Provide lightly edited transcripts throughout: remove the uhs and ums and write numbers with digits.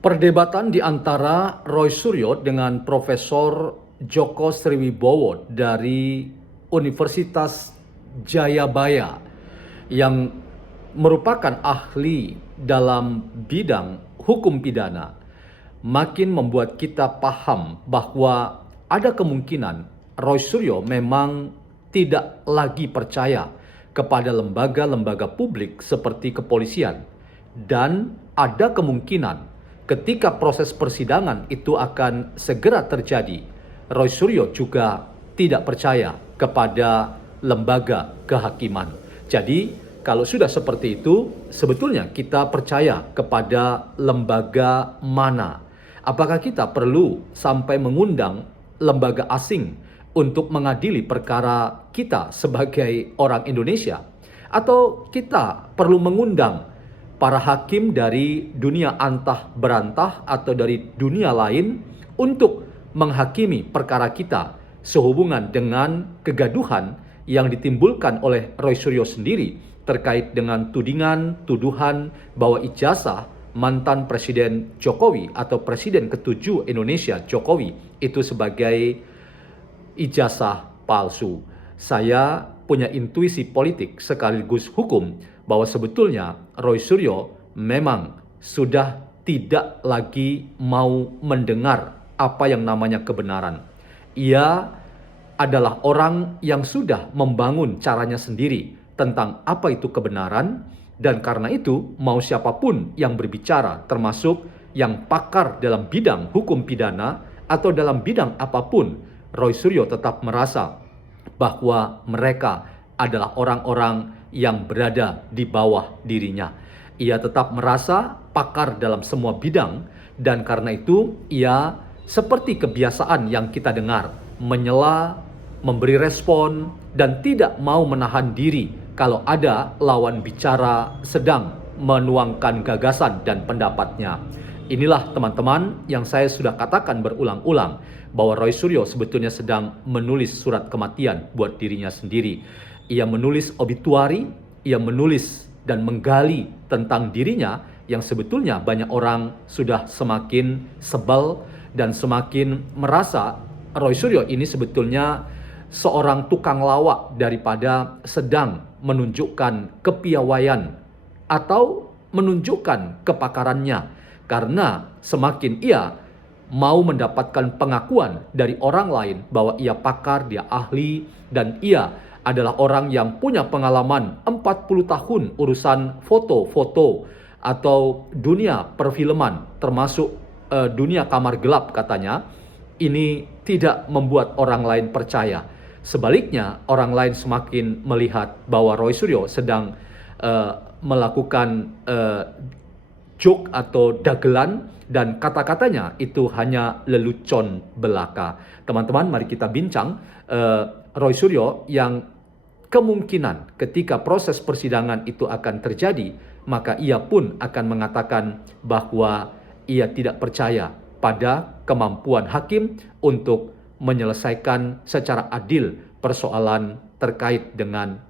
Perdebatan di antara Roy Suryo dengan Profesor Djoko Sriwibowo dari Universitas Jayabaya yang merupakan ahli dalam bidang hukum pidana makin membuat kita paham bahwa ada kemungkinan Roy Suryo memang tidak lagi percaya kepada lembaga-lembaga publik seperti kepolisian, dan ada kemungkinan ketika proses persidangan itu akan segera terjadi, Roy Suryo juga tidak percaya kepada lembaga kehakiman. Jadi, kalau sudah seperti itu, sebetulnya kita percaya kepada lembaga mana? Apakah kita perlu sampai mengundang lembaga asing untuk mengadili perkara kita sebagai orang Indonesia? Atau kita perlu mengundang para hakim dari dunia antah berantah atau dari dunia lain untuk menghakimi perkara kita sehubungan dengan kegaduhan yang ditimbulkan oleh Roy Suryo sendiri terkait dengan tuduhan bahwa ijazah mantan Presiden Jokowi atau Presiden ke-7 Indonesia Jokowi itu sebagai ijazah palsu. Saya punya intuisi politik sekaligus hukum bahwa sebetulnya Roy Suryo memang sudah tidak lagi mau mendengar apa yang namanya kebenaran. Ia adalah orang yang sudah membangun caranya sendiri tentang apa itu kebenaran, dan karena itu mau siapapun yang berbicara, termasuk yang pakar dalam bidang hukum pidana atau dalam bidang apapun, Roy Suryo tetap merasa bahwa mereka adalah orang-orang yang berada di bawah dirinya. Ia tetap merasa pakar dalam semua bidang, dan karena itu ia seperti kebiasaan yang kita dengar, menyela, memberi respon, dan tidak mau menahan diri kalau ada lawan bicara sedang menuangkan gagasan dan pendapatnya. Inilah teman-teman yang saya sudah katakan berulang-ulang bahwa Roy Suryo sebetulnya sedang menulis surat kematian buat dirinya sendiri. Ia menulis obituari, ia menulis dan menggali tentang dirinya yang sebetulnya banyak orang sudah semakin sebel dan semakin merasa Roy Suryo ini sebetulnya seorang tukang lawak daripada sedang menunjukkan kepiawaian atau menunjukkan kepakarannya, karena semakin ia mau mendapatkan pengakuan dari orang lain bahwa ia pakar, dia ahli, dan ia adalah orang yang punya pengalaman 40 tahun urusan foto-foto atau dunia perfilman, termasuk dunia kamar gelap katanya, ini tidak membuat orang lain percaya. Sebaliknya, orang lain semakin melihat bahwa Roy Suryo sedang melakukan joke atau dagelan, dan kata-katanya itu hanya lelucon belaka. Teman-teman, mari kita bincang Roy Suryo yang kemungkinan ketika proses persidangan itu akan terjadi, maka ia pun akan mengatakan bahwa ia tidak percaya pada kemampuan hakim untuk menyelesaikan secara adil persoalan terkait dengan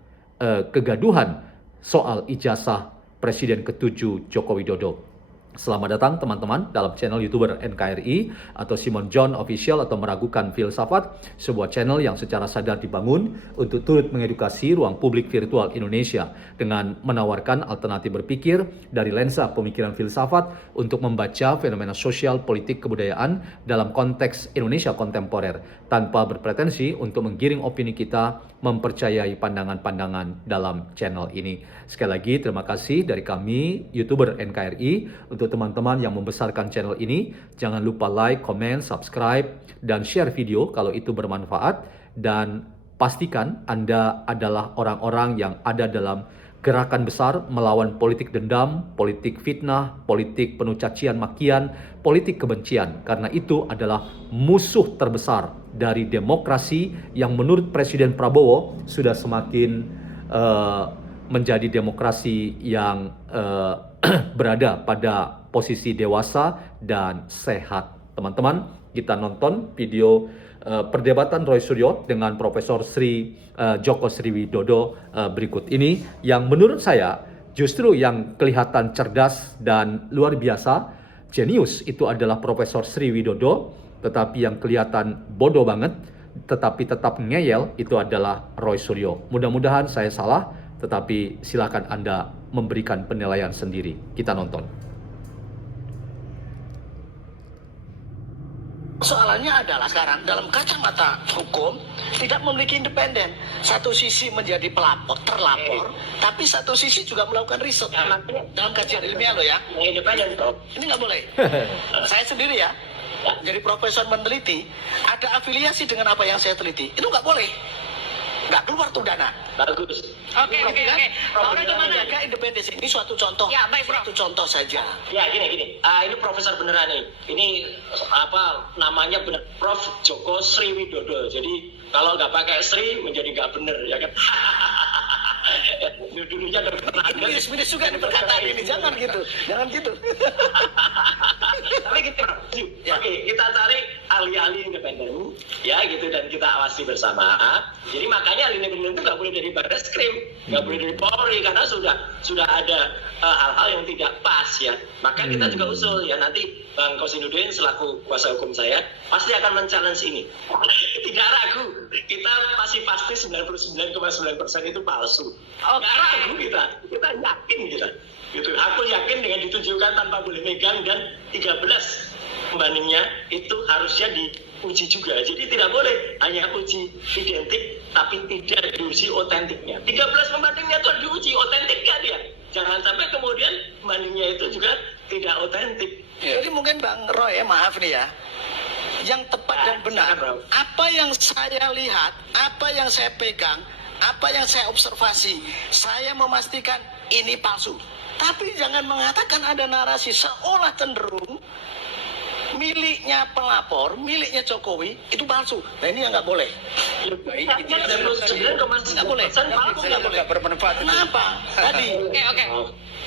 kegaduhan soal ijazah Presiden ke-7 Joko Widodo. Selamat datang teman-teman dalam channel YouTuber NKRI atau Simon John Official atau Meragukan Filsafat, sebuah channel yang secara sadar dibangun untuk turut mengedukasi ruang publik virtual Indonesia dengan menawarkan alternatif berpikir dari lensa pemikiran filsafat untuk membaca fenomena sosial, politik, kebudayaan dalam konteks Indonesia kontemporer tanpa berpretensi untuk menggiring opini kita mempercayai pandangan-pandangan dalam channel ini. Sekali lagi terima kasih dari kami YouTuber NKRI. Untuk teman-teman yang membesarkan channel ini, jangan lupa like, comment, subscribe, dan share video kalau itu bermanfaat. Dan pastikan Anda adalah orang-orang yang ada dalam gerakan besar melawan politik dendam, politik fitnah, politik penuh cacian makian, politik kebencian. Karena itu adalah musuh terbesar dari demokrasi yang menurut Presiden Prabowo sudah semakin menjadi demokrasi yang berada pada posisi dewasa dan sehat. Teman-teman, kita nonton video perdebatan Roy Suryo dengan Profesor Djoko Sriwidodo berikut ini, yang menurut saya justru yang kelihatan cerdas dan luar biasa jenius itu adalah Profesor Sri Widodo, tetapi yang kelihatan bodoh banget, tetapi tetap ngeyel itu adalah Roy Suryo. Mudah-mudahan saya salah, tetapi silakan Anda memberikan penilaian sendiri. Kita nonton. Soalannya adalah sekarang dalam kacamata hukum tidak memiliki independen. Satu sisi menjadi terlapor, tapi satu sisi juga melakukan riset. Dalam kajian ilmiah lo ya, independen bro. Ini nggak boleh. Saya sendiri ya, jadi profesor meneliti, ada afiliasi dengan apa yang saya teliti. Itu nggak boleh. Nggak keluar tuh dana. Bagus. Oke. Orang menjaga independensi ini suatu contoh. Ya, baik, bro. Suatu contoh saja. Ya, gini. Ini profesor beneran nih. Ini namanya bener, Prof. Joko Sri Widodo. Jadi kalau nggak pakai Sri menjadi nggak bener, ya kan? Dulunya Miris juga nih perkataan ini. Jangan gitu. Tapi kita Oke, kita cari ahli-ahli independen, ya gitu, dan kita awasi bersama. Jadi makanya ahli independen itu nggak boleh dari Barreskrim, nggak boleh dari Polri, karena sudah ada hal-hal yang tidak pas ya. Maka kita juga usul ya, nanti Bang Kosinudin selaku kuasa hukum saya pasti akan men-challenge ini. Tidak ragu, kita masih pasti 99,9% itu palsu. Nggak ragu kita yakin kita. Gitu. Aku yakin dengan ditunjukkan tanpa boleh megang, dan 13 pembandingnya itu harusnya diuji juga. Jadi tidak boleh hanya uji identik tapi tidak diuji otentiknya. 13 pembandingnya itu diuji otentik nggak dia? Jangan sampai kemudian pembandingnya itu juga tidak otentik. Jadi mungkin Bang Roy, maaf nih ya, yang tepat dan benar, apa yang saya lihat, apa yang saya pegang, apa yang saya observasi, saya memastikan ini palsu. Tapi jangan mengatakan ada narasi seolah cenderung miliknya pelapor, miliknya Jokowi itu palsu. Nah ini yang nggak boleh. Nggak boleh. Nggak bermanfaat. Kenapa? Tadi. Oke.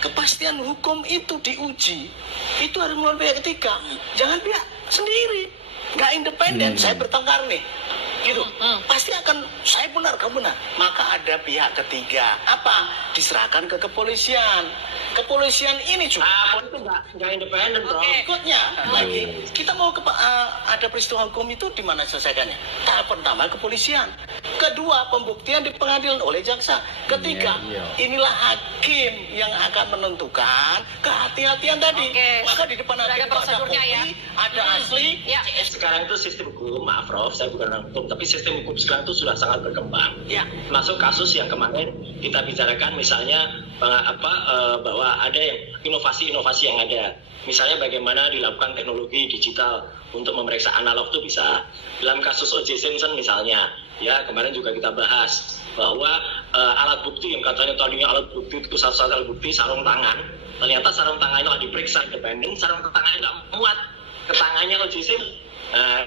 Kepastian hukum itu diuji. Itu harus melalui pihak ketiga. Jangan pihak sendiri. Nggak independen. Saya bertengkar nih. Gitu. Pasti akan saya benar, kamu benar. Maka ada pihak ketiga. Apa? Diserahkan ke kepolisian. Kepolisian ini juga itu nggak independen, bro. Berikutnya lagi kita mau ada peristiwa hukum itu di mana selesaikannya? Tahap pertama kepolisian, kedua pembuktian di pengadilan oleh jaksa, ketiga inilah hakim yang akan menentukan kehati-hatian tadi. Maka di depan hakim ada kopi, ada asli. Sekarang itu sistem hukum, maaf Prof, saya bukan orang hukum, tapi sistem hukum sekarang itu sudah sangat berkembang. Masuk kasus yang kemarin kita bicarakan, misalnya bahwa ada yang inovasi-inovasi yang ada. Misalnya bagaimana dilakukan teknologi digital untuk memeriksa analog itu bisa. Dalam kasus O.J. Simpson misalnya, ya kemarin juga kita bahas bahwa alat bukti yang katanya tadinya alat bukti itu satu alat bukti sarung tangan, ternyata sarung tangan itu diperiksa independen, sarung tangan nggak muat ke tangannya O.J. Simpson.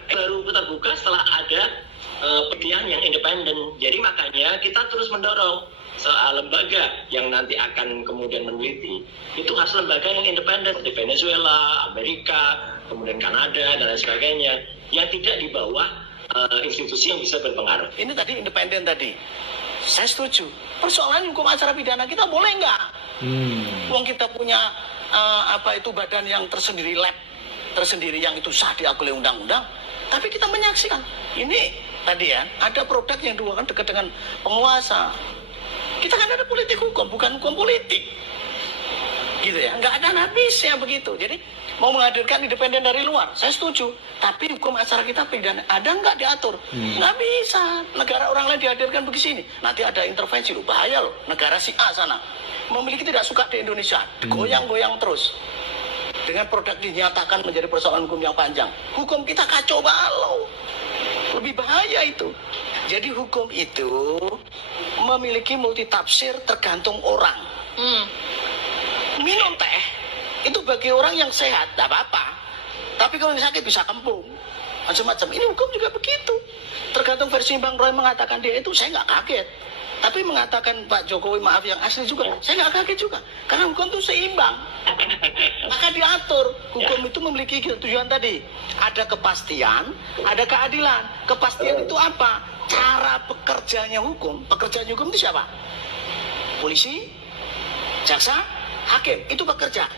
Baru terbuka setelah ada penelitian yang independen. Jadi makanya kita terus mendorong soal lembaga yang nanti akan kemudian meneliti itu harus lembaga yang independen seperti Venezuela, Amerika, kemudian Kanada dan lain sebagainya, yang tidak di bawah institusi yang bisa berpengaruh. Ini tadi independen tadi, saya setuju. Persoalan hukum acara pidana kita boleh nggak? Wong kita punya badan yang tersendiri, lab tersendiri yang itu sah diakui oleh undang-undang, tapi kita menyaksikan ini tadi ya, ada produk yang dua kan dekat dengan penguasa. Kita kan ada politik hukum, bukan hukum politik. Gitu ya, nggak ada habisnya begitu. Jadi mau menghadirkan independen dari luar, saya setuju. Tapi hukum acara kita pidana ada nggak diatur? Nggak bisa. Negara orang lain dihadirkan begini. Nanti ada intervensi loh, bahaya loh. Negara si A sana memiliki tidak suka di Indonesia, goyang-goyang terus. Dengan produk dinyatakan menjadi persoalan hukum yang panjang. Hukum kita kacau balau. Lebih bahaya itu. Jadi hukum itu memiliki multitafsir tergantung orang. Minum teh itu bagi orang yang sehat, tidak apa-apa. Tapi kalau yang sakit bisa kembung, macam-macam. Ini hukum juga begitu. Tergantung versi Bang Roy mengatakan dia itu, saya nggak kaget. Tapi mengatakan Pak Jokowi maaf yang asli juga, saya nggak kaget juga. Karena hukum itu seimbang. Maka diatur. Hukum itu memiliki tujuan tadi. Ada kepastian, ada keadilan. Kepastian itu apa? Cara pekerjanya hukum. Pekerjaan hukum itu siapa? Polisi, jaksa, hakim. Itu bekerja.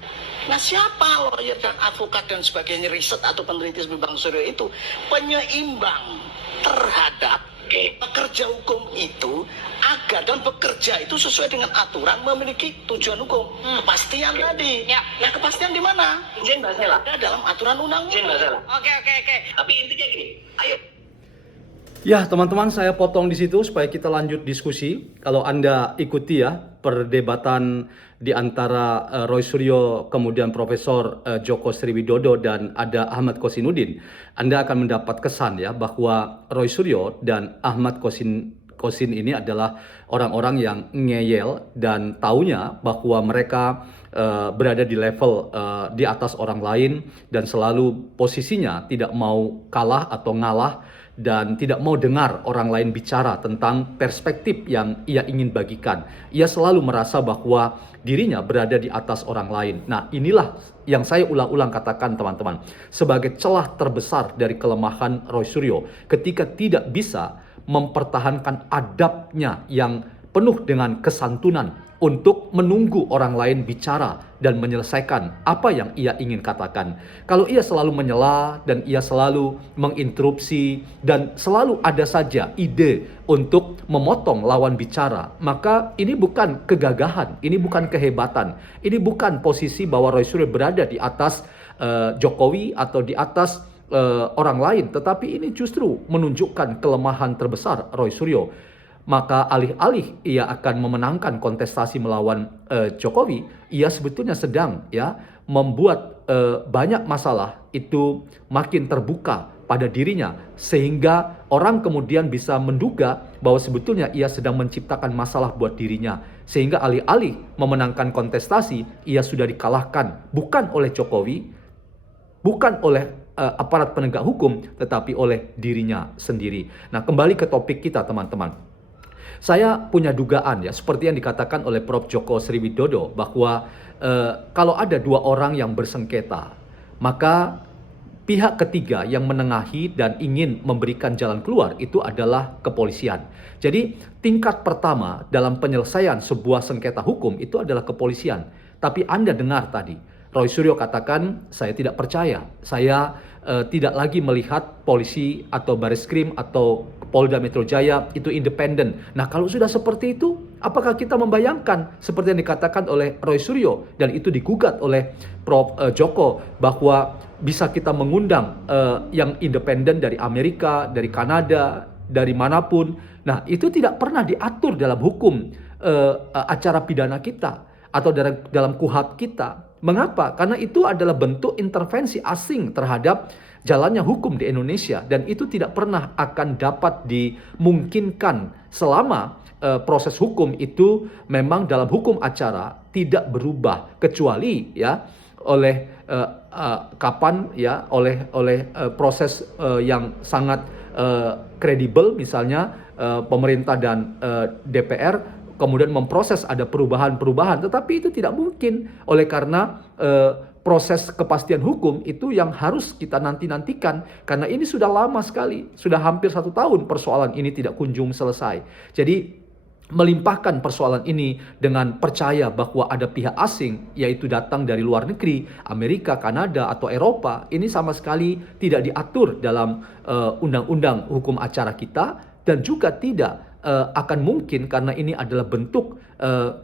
Nah, siapa lawyer dan advokat dan sebagainya, riset atau peneliti seperti Bang Suryo itu penyeimbang terhadap pekerja hukum itu agar dan bekerja itu sesuai dengan aturan, memiliki tujuan hukum. Kepastian tadi. Ya. Nah, kepastian di mana? Izin Mbak Sela. Ada dalam aturan undang-undang. Izin Mbak Sela. Oke. Tapi intinya gini, ayo. Ya, teman-teman, saya potong di situ supaya kita lanjut diskusi. Kalau Anda ikuti ya perdebatan di antara Roy Suryo, kemudian Profesor Djoko Sriwidodo dan ada Ahmad Kosinudin, Anda akan mendapat kesan ya bahwa Roy Suryo dan Ahmad Kosin ini adalah orang-orang yang ngeyel dan taunya bahwa mereka berada di level di atas orang lain dan selalu posisinya tidak mau kalah atau ngalah dan tidak mau dengar orang lain bicara tentang perspektif yang ia ingin bagikan. Ia selalu merasa bahwa dirinya berada di atas orang lain. Nah, inilah yang saya ulang-ulang katakan teman-teman, sebagai celah terbesar dari kelemahan Roy Suryo ketika tidak bisa mempertahankan adabnya yang penuh dengan kesantunan untuk menunggu orang lain bicara dan menyelesaikan apa yang ia ingin katakan. Kalau ia selalu menyela dan ia selalu menginterupsi dan selalu ada saja ide untuk memotong lawan bicara, maka ini bukan kegagahan, ini bukan kehebatan, ini bukan posisi bahwa Roy Suryo berada di atas Jokowi atau di atas orang lain, tetapi ini justru menunjukkan kelemahan terbesar Roy Suryo. Maka alih-alih ia akan memenangkan kontestasi melawan Jokowi, ia sebetulnya sedang ya membuat banyak masalah itu makin terbuka pada dirinya, sehingga orang kemudian bisa menduga bahwa sebetulnya ia sedang menciptakan masalah buat dirinya, sehingga alih-alih memenangkan kontestasi, ia sudah dikalahkan bukan oleh Jokowi, bukan oleh aparat penegak hukum, tetapi oleh dirinya sendiri. Nah, kembali ke topik kita teman-teman. Saya punya dugaan ya, seperti yang dikatakan oleh Prof. Djoko Sriwidodo, bahwa kalau ada dua orang yang bersengketa, maka pihak ketiga yang menengahi dan ingin memberikan jalan keluar itu adalah kepolisian. Jadi tingkat pertama dalam penyelesaian sebuah sengketa hukum itu adalah kepolisian. Tapi Anda dengar tadi, Roy Suryo katakan, saya tidak percaya, saya tidak lagi melihat polisi atau Bareskrim atau Polda Metro Jaya itu independen. Nah, kalau sudah seperti itu, apakah kita membayangkan seperti yang dikatakan oleh Roy Suryo dan itu digugat oleh Prof. Djoko bahwa bisa kita mengundang yang independen dari Amerika, dari Kanada, dari manapun. Nah, itu tidak pernah diatur dalam hukum acara pidana kita atau dalam KUHP kita. Mengapa? Karena itu adalah bentuk intervensi asing terhadap jalannya hukum di Indonesia, dan itu tidak pernah akan dapat dimungkinkan selama proses hukum itu memang dalam hukum acara tidak berubah, kecuali ya oleh kapan ya oleh proses yang sangat kredibel, misalnya pemerintah dan DPR kemudian memproses ada perubahan-perubahan, tetapi itu tidak mungkin oleh karena proses kepastian hukum itu yang harus kita nantikan, karena ini sudah lama sekali, sudah hampir 1 tahun persoalan ini tidak kunjung selesai. Jadi melimpahkan persoalan ini dengan percaya bahwa ada pihak asing, yaitu datang dari luar negeri, Amerika, Kanada, atau Eropa, ini sama sekali tidak diatur dalam undang-undang hukum acara kita, dan juga tidak akan mungkin karena ini adalah bentuk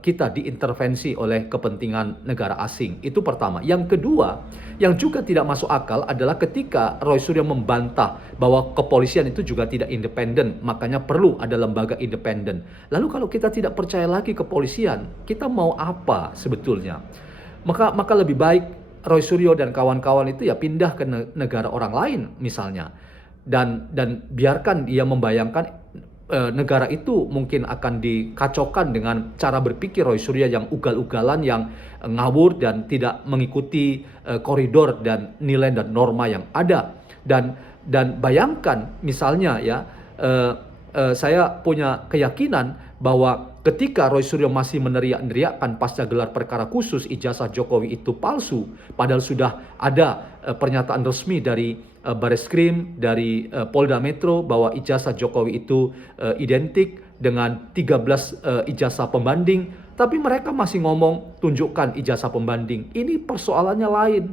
kita diintervensi oleh kepentingan negara asing. Itu pertama. Yang kedua, yang juga tidak masuk akal adalah ketika Roy Suryo membantah bahwa kepolisian itu juga tidak independen, makanya perlu ada lembaga independen. Lalu kalau kita tidak percaya lagi kepolisian, kita mau apa sebetulnya? Maka lebih baik Roy Suryo dan kawan-kawan itu ya pindah ke negara orang lain misalnya, dan biarkan dia membayangkan negara itu mungkin akan dikacaukan dengan cara berpikir Roy Suryo yang ugal-ugalan, yang ngawur dan tidak mengikuti koridor dan nilai dan norma yang ada. Dan bayangkan misalnya ya, saya punya keyakinan bahwa ketika Roy Suryo masih meneriak-neriakkan pasca gelar perkara khusus ijazah Jokowi itu palsu, padahal sudah ada pernyataan resmi dari Bareskrim, dari Polda Metro bahwa ijazah Jokowi itu identik dengan 13 ijazah pembanding, Tapi mereka masih ngomong tunjukkan ijazah pembanding. Ini persoalannya lain.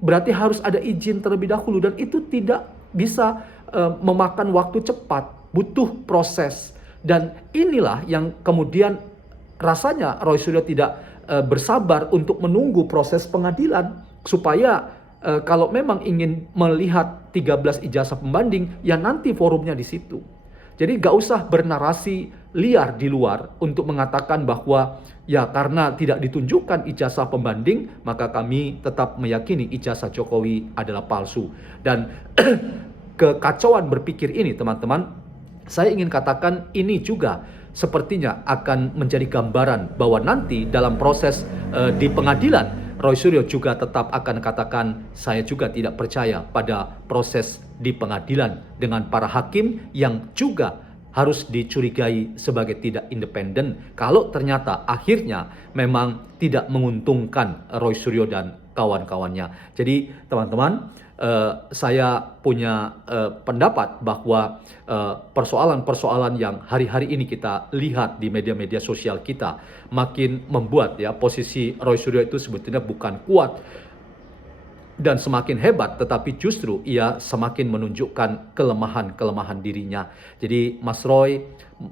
Berarti harus ada izin terlebih dahulu dan itu tidak bisa memakan waktu cepat, butuh proses. Dan inilah yang kemudian rasanya Roy Suryo tidak bersabar untuk menunggu proses pengadilan supaya kalau memang ingin melihat 13 ijazah pembanding, ya nanti forumnya di situ. Jadi gak usah bernarasi liar di luar untuk mengatakan bahwa ya karena tidak ditunjukkan ijazah pembanding, maka kami tetap meyakini ijazah Jokowi adalah palsu. Dan kekacauan berpikir ini teman-teman, saya ingin katakan ini juga sepertinya akan menjadi gambaran bahwa nanti dalam proses di pengadilan, Roy Suryo juga tetap akan katakan, saya juga tidak percaya pada proses di pengadilan dengan para hakim yang juga harus dicurigai sebagai tidak independen kalau ternyata akhirnya memang tidak menguntungkan Roy Suryo dan kawan-kawannya. Jadi teman-teman, saya punya pendapat bahwa persoalan-persoalan yang hari-hari ini kita lihat di media-media sosial kita makin membuat ya posisi Roy Suryo itu sebetulnya bukan kuat dan semakin hebat, tetapi justru ia semakin menunjukkan kelemahan-kelemahan dirinya. Jadi Mas Roy,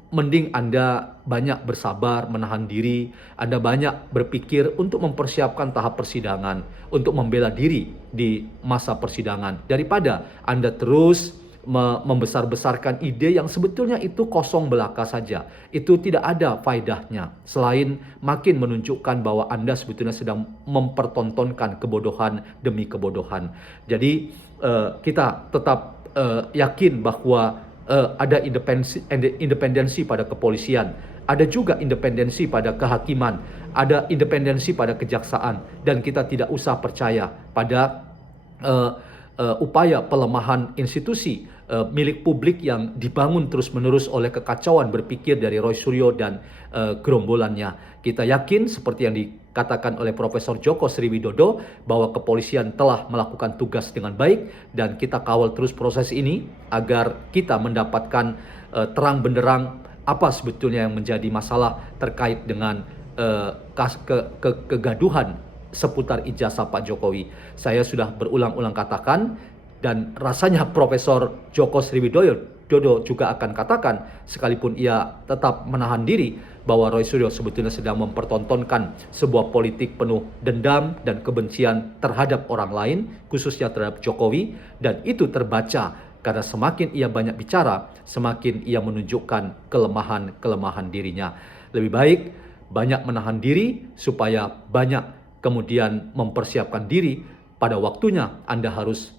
mending Anda banyak bersabar, menahan diri, Anda banyak berpikir untuk mempersiapkan tahap persidangan, untuk membela diri di masa persidangan, daripada Anda terus membesar-besarkan ide yang sebetulnya itu kosong belaka saja. Itu tidak ada faedahnya selain makin menunjukkan bahwa Anda sebetulnya sedang mempertontonkan kebodohan demi kebodohan. Jadi kita tetap yakin bahwa ada independensi pada kepolisian, ada juga independensi pada kehakiman, ada independensi pada kejaksaan, dan kita tidak usah percaya pada upaya pelemahan institusi milik publik yang dibangun terus-menerus oleh kekacauan berpikir dari Roy Suryo dan gerombolannya. Kita yakin seperti yang dikatakan oleh Profesor Djoko Sriwidodo bahwa kepolisian telah melakukan tugas dengan baik, dan kita kawal terus proses ini agar kita mendapatkan terang benderang apa sebetulnya yang menjadi masalah terkait dengan kegaduhan seputar ijazah Pak Jokowi. Saya sudah berulang-ulang katakan, dan rasanya Profesor Djoko Sriwidodo juga akan katakan, sekalipun ia tetap menahan diri, bahwa Roy Suryo sebetulnya sedang mempertontonkan sebuah politik penuh dendam dan kebencian terhadap orang lain, khususnya terhadap Jokowi, dan itu terbaca karena semakin ia banyak bicara, semakin ia menunjukkan kelemahan-kelemahan dirinya. Lebih baik banyak menahan diri supaya banyak kemudian mempersiapkan diri. Pada waktunya Anda harus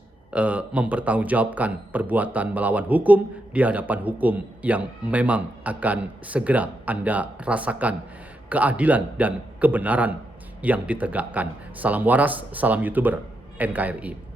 mempertanggungjawabkan perbuatan melawan hukum di hadapan hukum yang memang akan segera Anda rasakan keadilan dan kebenaran yang ditegakkan. Salam waras, salam YouTuber NKRI.